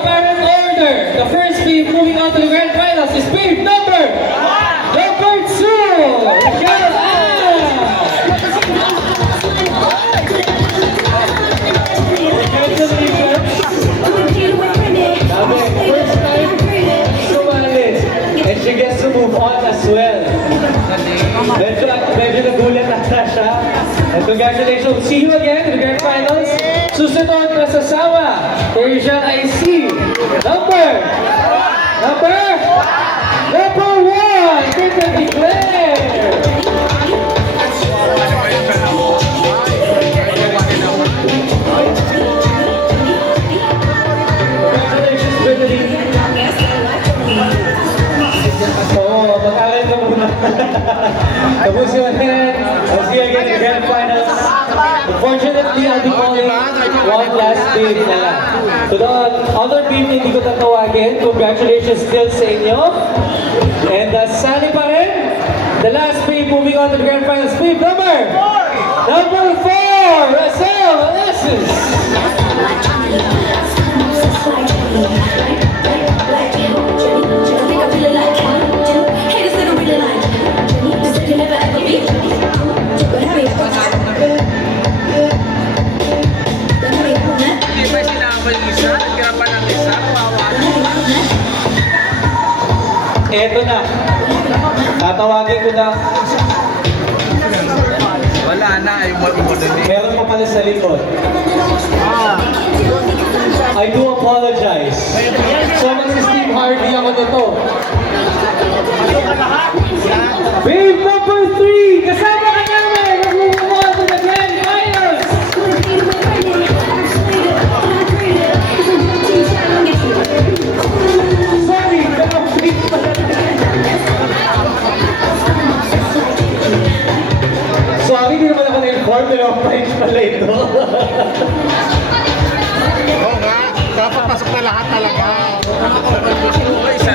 apparent order. The first team moving on to the grand finals is team number 2. Michelle first time sumalis. And she gets to move on as well. Medyo nagulat ata siya. And congratulations. See you again in the grand finals. Susunod na sasama. Persian IC. Number 1. Peter Declare. Congratulations, Brittany. Mag-aral ka muna. Tapos yun, I'll see you again in the grand finals. Unfortunately, I'll be calling one last team na lang. So the other team, hindi ko tatawagin. Congratulations still sa inyo. And sali pa rin, the last team moving on to the grand finals. Team number 4, Racel Alessis. Eto na. Tatawagin ko na. Wala na. Meron pa pala sa likod. I do apologize. So mag-Steve Harvey ako nito. Babe number 3! Kasama ka namin! Mag-move on to the grand finals! Sorry, pero please pala. Sorry, hindi naman ako na-inform, pero French pala ito. Oo nga, dapat pasok na lahat talaga.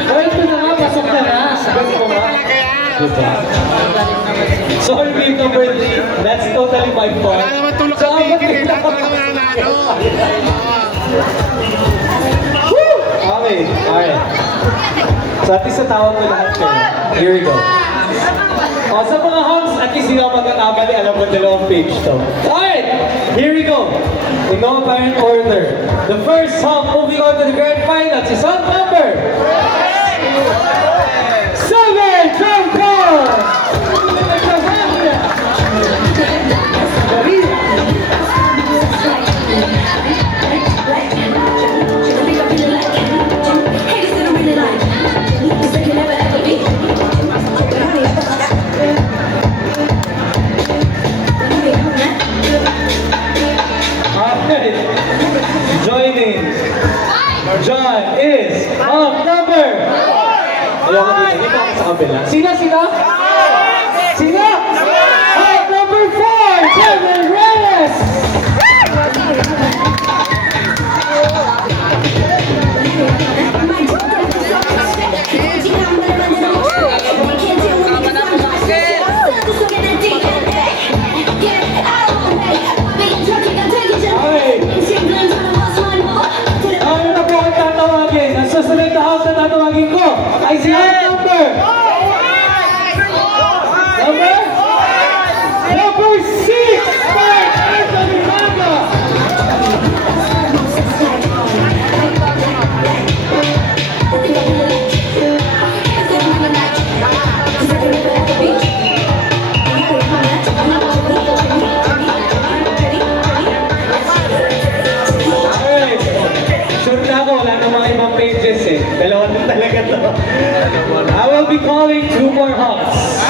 Well, ito na nga, pasok na na. Sabi ko nga. Good job. Sorry, team number 3. That's totally my fault. Wala naman tulog sa tigil, lahat talaga mananalo. Okay, alright. So at least natawag ko lahat kayo. Here we go. O, sa mga homes, at least hindi ako magkakamali. Alam ko dalawang page to. Alright, here we go. In no apparent order. The first home moving on to the grand finals is on number 7, John Paul! Joining John is on number. Ayaw ko dito ako sa kabila. Sino? On number 4, Kevin Reyes. Susunod na house na tatawagin ko ay si number 6, Mark Anthony Maga. Dalawa na talaga to. I will be calling 2 more hops.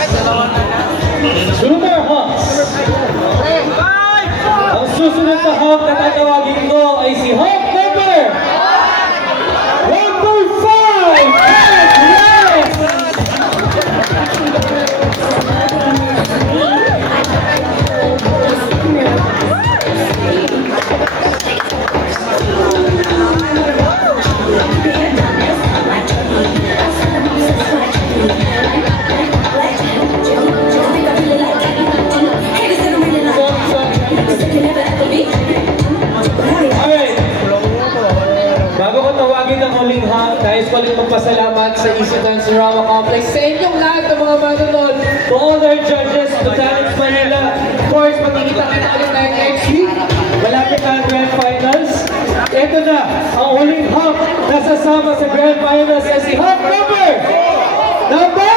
2 more hops. Ang susunod na hop na tatawagin ko ay si hop number 5! ko ulit magpasalamat sa Isitan Surawa Complex, sa inyong lahat ng mga manonood, to all our judges, to Talents Manila. Of course, magkikita-kita ulit tayo next week. Malapit na ang Grand Finals. Ito na, ang huling hub na sasama sa Grand Finals ay si hub number